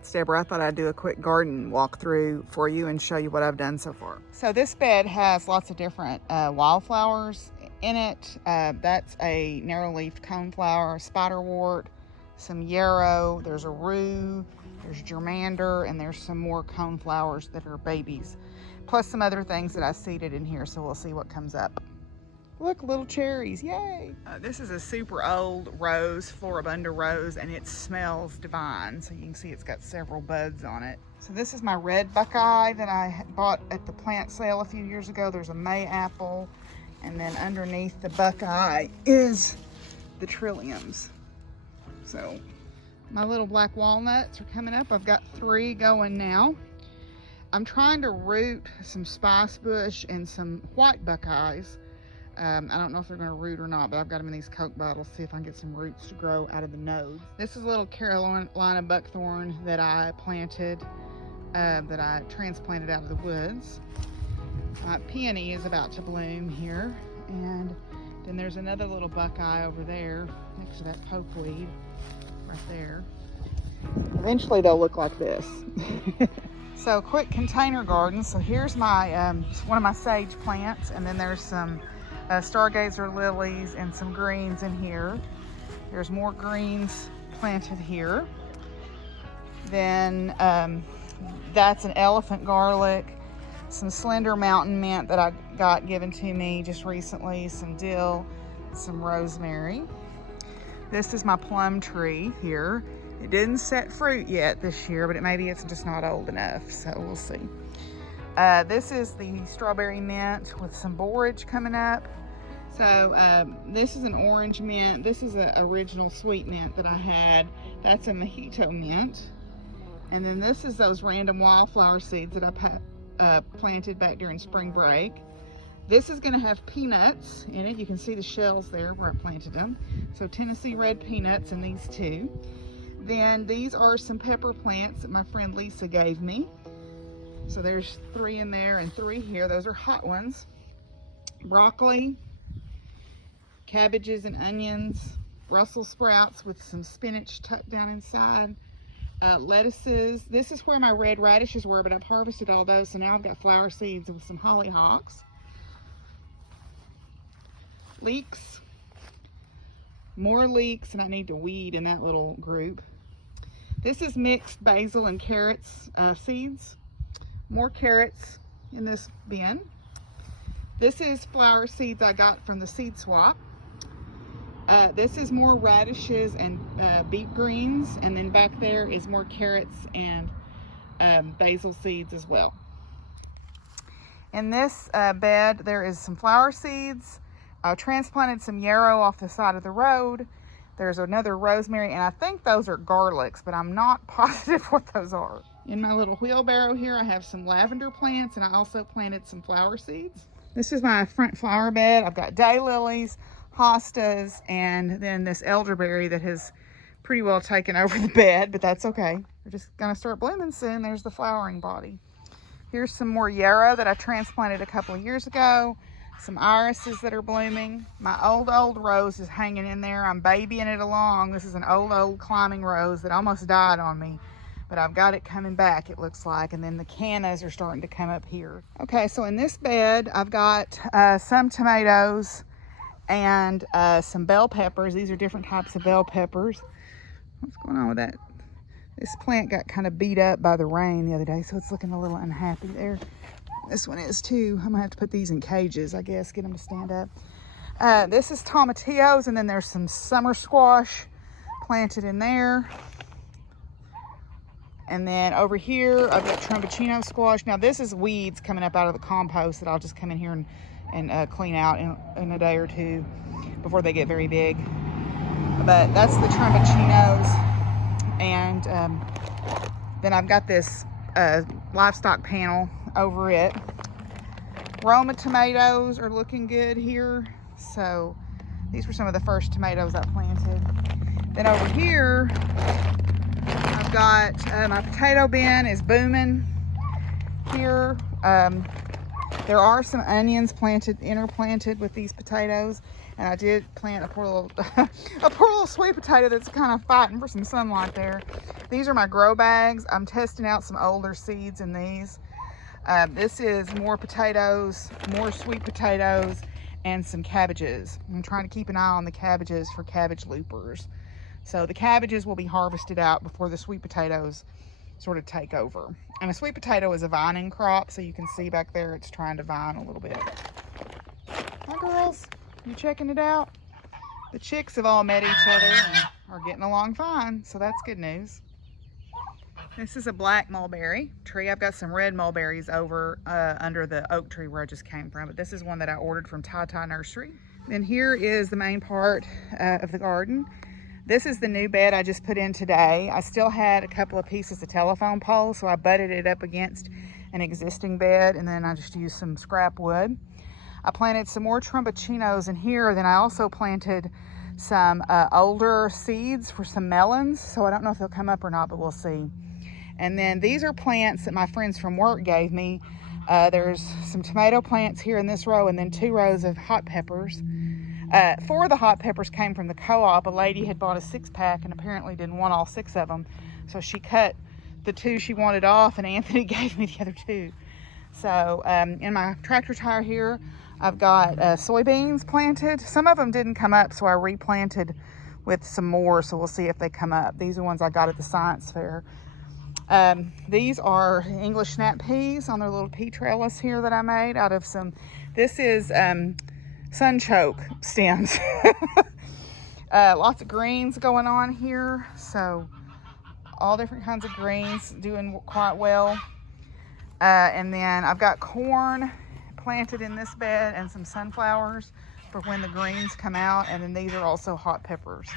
it's Deborah. I thought I'd do a quick garden walkthrough for you and show you what I've done so far. So this bed has lots of different wildflowers in it. That's a narrow-leafed coneflower, spiderwort, some yarrow, there's a rue, there's germander, and there's some more coneflowers that are babies, plus some other things that I seeded in here, so we'll see what comes up. Look, little cherries, yay! This is a super old rose, Floribunda rose, and it smells divine. So you can see it's got several buds on it. So this is my red buckeye that I bought at the plant sale a few years ago. There's a May apple, and then underneath the buckeye is the trilliums. So my little black walnuts are coming up. I've got 3 going now. I'm trying to root some spice bush and some white buckeyes. I don't know if they're going to root or not, but I've got them in these Coke bottles. See if I can get some roots to grow out of the nodes. This is a little Carolina buckthorn that I planted, that I transplanted out of the woods. My peony is about to bloom here, and then there's another little buckeye over there next to that pokeweed right there. Eventually they'll look like this. So quick container garden. So here's my one of my sage plants, and then there's some stargazer lilies and some greens in here. There's more greens planted here. Then that's an elephant garlic, some slender mountain mint that I got given to me just recently, some dill, some rosemary. This is my plum tree here. It didn't set fruit yet this year, but maybe it's just not old enough, so we'll see. This is the strawberry mint with some borage coming up. So this is an orange mint. This is an original sweet mint that I had. That's a mojito mint. And then this is those random wildflower seeds that I planted back during spring break. This is going to have peanuts in it. You can see the shells there where I planted them. So Tennessee red peanuts in these 2. Then these are some pepper plants that my friend Lisa gave me. So there's 3 in there and 3 here. Those are hot ones. Broccoli, cabbages and onions, Brussels sprouts with some spinach tucked down inside, lettuces. This is where my red radishes were, but I've harvested all those, so now I've got flower seeds with some hollyhocks. Leeks, more leeks, and I need to weed in that little group. This is mixed basil and carrots seeds. More carrots in this bin. This is flower seeds I got from the seed swap. This is more radishes and beet greens, and then back there is more carrots and basil seeds as well. In this bed there is some flower seeds. I transplanted some yarrow off the side of the road. There's another rosemary, and I think those are garlics, but I'm not positive what those are. In my little wheelbarrow here I have some lavender plants, and I also planted some flower seeds. This is my front flower bed. I've got daylilies, hostas, and then this elderberry that has pretty well taken over the bed, but that's okay. They're just gonna start blooming soon. There's the flowering body. Here's some more yarrow that I transplanted a couple of years ago. Some irises that are blooming. My old rose is hanging in there. I'm babying it along. This is an old climbing rose that almost died on me, but I've got it coming back, it looks like. And then the cannas are starting to come up here. Okay, so in this bed, I've got some tomatoes and some bell peppers. These are different types of bell peppers. What's going on with that? This plant got kind of beat up by the rain the other day, so it's looking a little unhappy there. This one is too. I'm gonna have to put these in cages, I guess, get them to stand up. This is tomatillos, and then there's some summer squash planted in there. And then over here, I've got trumpetino squash. Now this is weeds coming up out of the compost that I'll just come in here and clean out in a day or 2 before they get very big. But that's the trumpetchinos. And then I've got this livestock panel over it. Roma tomatoes are looking good here. So these were some of the first tomatoes I planted. Then over here, I've got my potato bin is booming here. The There are some onions interplanted with these potatoes. And I did plant a poor little, a poor little sweet potato that's kind of fighting for some sunlight there. These are my grow bags. I'm testing out some older seeds in these. This is more potatoes, more sweet potatoes, and some cabbages. I'm trying to keep an eye on the cabbages for cabbage loopers. So the cabbages will be harvested out before the sweet potatoes sort of take over. And a sweet potato is a vining crop, so you can see back there it's trying to vine a little bit. Hi girls, you checking it out? The chicks have all met each other and are getting along fine, so that's good news. This is a black mulberry tree. I've got some red mulberries over under the oak tree where I just came from, but this is one that I ordered from Tata Nursery. Then here is the main part of the garden. This is the new bed I just put in today. I still had a couple of pieces of telephone pole, so I butted it up against an existing bed, and then I just used some scrap wood. I planted some more Tomatillos in here. Then I also planted some older seeds for some melons, so I don't know if they'll come up or not, but we'll see. And then these are plants that my friends from work gave me. There's some tomato plants here in this row, and then 2 rows of hot peppers. 4 of the hot peppers came from the co-op. A lady had bought a 6-pack and apparently didn't want all 6 of them. So she cut the 2 she wanted off, and Anthony gave me the other 2. So in my tractor tire here, I've got soybeans planted. Some of them didn't come up, so I replanted with some more, so we'll see if they come up. These are ones I got at the science fair. These are English snap peas on their little pea trellis here that I made out of some, this is Sunchoke stems. Lots of greens going on here, so all different kinds of greens doing quite well. And then I've got corn planted in this bed and some sunflowers for when the greens come out, and then these are also hot peppers.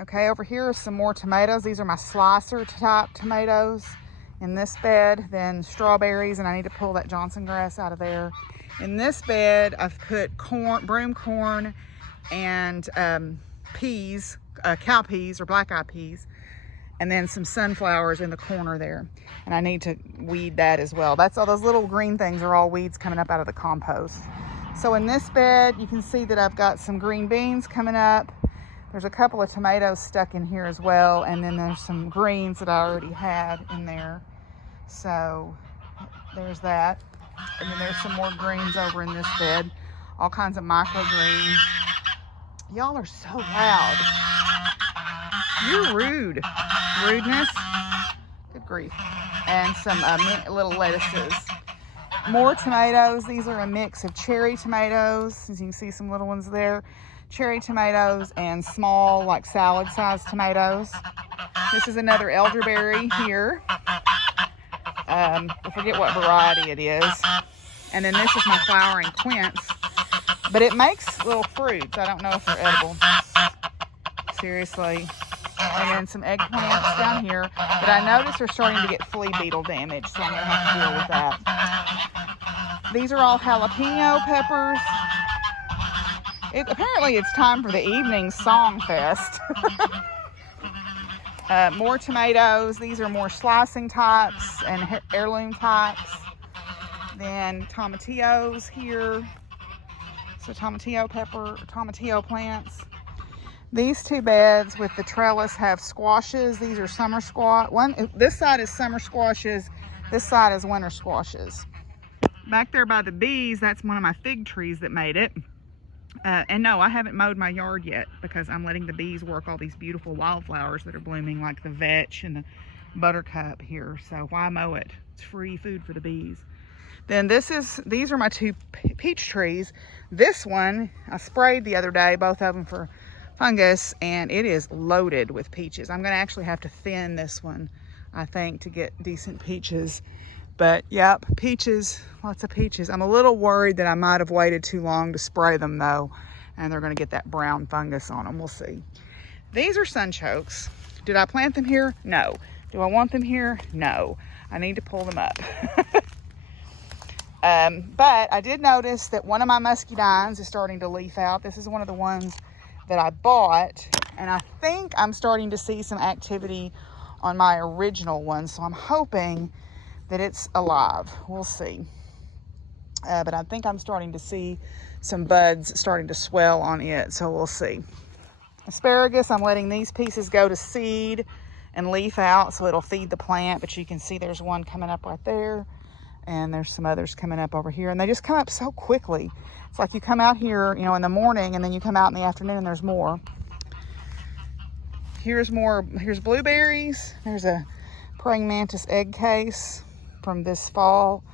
Okay, over here are some more tomatoes. These are my slicer type tomatoes in this bed. Then strawberries, and I need to pull that Johnson grass out of there. In this bed, I've put corn, broom corn, and peas, cow peas or black-eyed peas, and then some sunflowers in the corner there. And I need to weed that as well. That's all, those little green things are all weeds coming up out of the compost. So in this bed, you can see that I've got some green beans coming up. There's a couple of tomatoes stuck in here as well, and then there's some greens that I already had in there. So there's that. And then there's some more greens over in this bed. All kinds of microgreens. Y'all are so loud. You're rude. Rudeness. Good grief. And some little lettuces. More tomatoes. These are a mix of cherry tomatoes. As you can see, some little ones there. Cherry tomatoes and small, like salad-sized tomatoes. This is another elderberry here. I forget what variety it is. And then this is my flowering quince. But it makes little fruits. I don't know if they're edible. Seriously. And then some eggplants down here. But I notice they're starting to get flea beetle damage, so I'm going to have to deal with that. These are all jalapeno peppers. Apparently it's time for the evening song fest. More tomatoes. These are more slicing types and heirloom types. Then tomatillos here. So tomatillo pepper, tomatillo plants. These 2 beds with the trellis have squashes. These are summer squash. This side is summer squashes. This side is winter squashes. Back there by the bees, that's one of my fig trees that made it. And no, I haven't mowed my yard yet because I'm letting the bees work all these beautiful wildflowers that are blooming, like the vetch and the buttercup here. So why mow it? It's free food for the bees. Then these are my 2 peach trees. This one I sprayed the other day, both of them for fungus, and it is loaded with peaches. I'm going to actually have to thin this one, I think, to get decent peaches. But yep, peaches, lots of peaches. I'm a little worried that I might have waited too long to spray them though, and they're going to get that brown fungus on them. We'll see. These are sunchokes. Did I plant them here? No. Do I want them here? No. I need to pull them up. But I did notice that one of my muscadines is starting to leaf out. This is one of the ones that I bought, and I think I'm starting to see some activity on my original one. So I'm hoping that it's alive. We'll see. But I think I'm starting to see some buds starting to swell on it, so we'll see. Asparagus, I'm letting these pieces go to seed and leaf out so it'll feed the plant, but you can see there's one coming up right there, and there's some others coming up over here, and they just come up so quickly. It's like you come out here, you know, in the morning, and then you come out in the afternoon and there's more. Here's more, here's blueberries. There's a praying mantis egg case from this fall,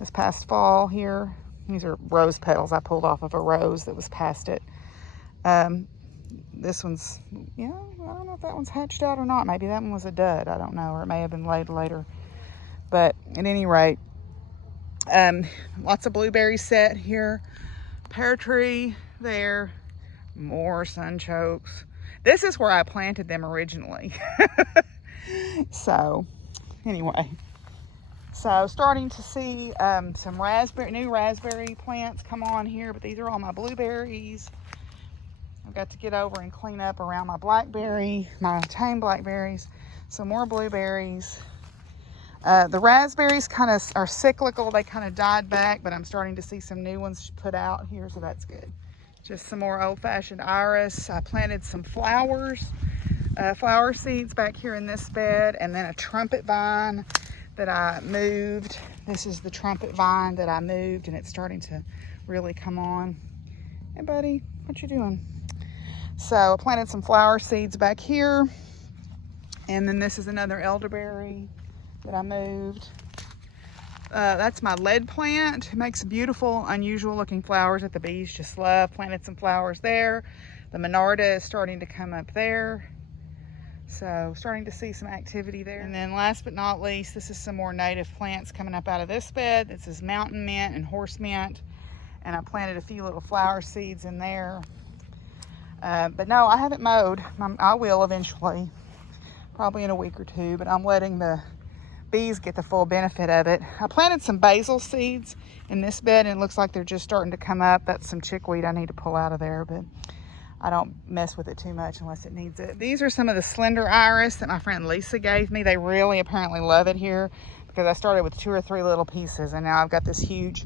this past fall here. These are rose petals I pulled off of a rose that was past it. This one's, yeah, I don't know if that one's hatched out or not. Maybe that one was a dud, I don't know, or it may have been laid later. But at any rate, lots of blueberries set here. Pear tree there, more sunchokes. This is where I planted them originally. So anyway, so starting to see some new raspberry plants come on here, but these are all my blueberries. I've got to get over and clean up around my blackberry, my tame blackberries. Some more blueberries. The raspberries kind of are cyclical. They kind of died back, but I'm starting to see some new ones put out here, so that's good. Just some more old-fashioned iris. I planted some flowers, flower seeds back here in this bed, and then a trumpet vine that I moved. This is the trumpet vine that I moved, and it's starting to really come on. Hey, buddy, what you doing? So I planted some flower seeds back here, and then this is another elderberry that I moved. That's my lead plant. It makes beautiful, unusual looking flowers that the bees just love. Planted some flowers there. The Monarda is starting to come up there. So starting to see some activity there. And then last but not least, this is some more native plants coming up out of this bed. This is mountain mint and horse mint. And I planted a few little flower seeds in there. But no, I haven't mowed. I will eventually, probably in a week or two, but I'm letting the bees get the full benefit of it. I planted some basil seeds in this bed, and it looks like they're just starting to come up. That's some chickweed I need to pull out of there, but I don't mess with it too much unless it needs it. These are some of the Slender Iris that my friend Lisa gave me. They really apparently love it here because I started with 2 or 3 little pieces, and now I've got this huge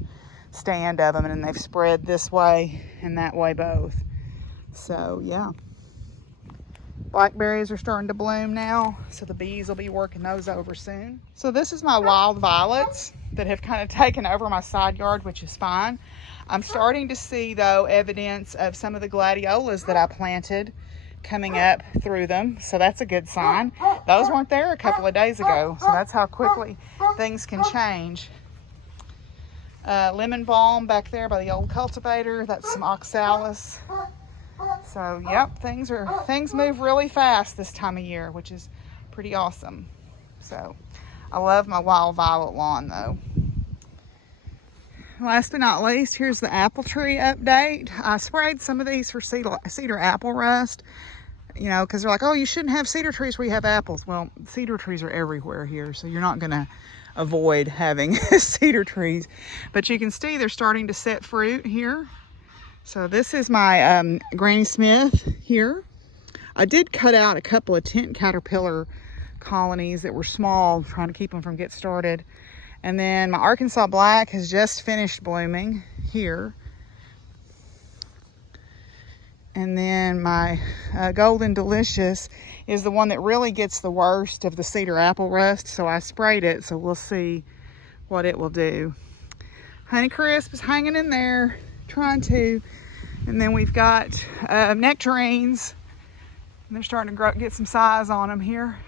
stand of them, and they've spread this way and that way both. So yeah, blackberries are starting to bloom now, so the bees will be working those over soon. So this is my wild violets that have kind of taken over my side yard, which is fine. I'm starting to see, though, evidence of some of the gladiolas that I planted coming up through them, so that's a good sign. Those weren't there a couple of days ago, so that's how quickly things can change. Lemon balm back there by the old cultivator. That's some oxalis. So yep, things move really fast this time of year, which is pretty awesome. So I love my wild violet lawn though. Last but not least, here's the apple tree update. I sprayed some of these for cedar apple rust, you know, because they're like, oh, you shouldn't have cedar trees where you have apples. Well, cedar trees are everywhere here, so you're not gonna avoid having cedar trees. But you can see they're starting to set fruit here. So this is my Granny Smith here. I did cut out a couple of tent caterpillar colonies that were small, trying to keep them from getting started. And then my Arkansas Black has just finished blooming here. And then my Golden Delicious is the one that really gets the worst of the cedar apple rust. So I sprayed it, so we'll see what it will do. Honeycrisp is hanging in there, trying to. And then we've got nectarines. And they're starting to get some size on them here.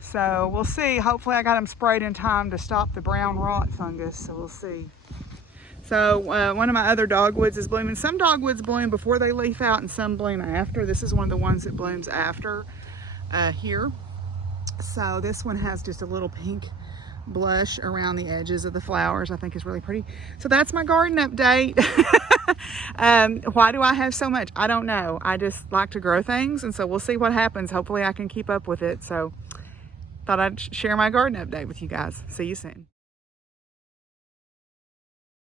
So we'll see. Hopefully I got them sprayed in time to stop the brown rot fungus. So we'll see. So one of my other dogwoods is blooming. Some dogwoods bloom before they leaf out and some bloom after. This is one of the ones that blooms after here. So this one has just a little pink blush around the edges of the flowers. I think is really pretty. So that's my garden update. Why do I have so much? I don't know. I just like to grow things, and so we'll see what happens. Hopefully I can keep up with it. So thought I'd share my garden update with you guys. See you soon.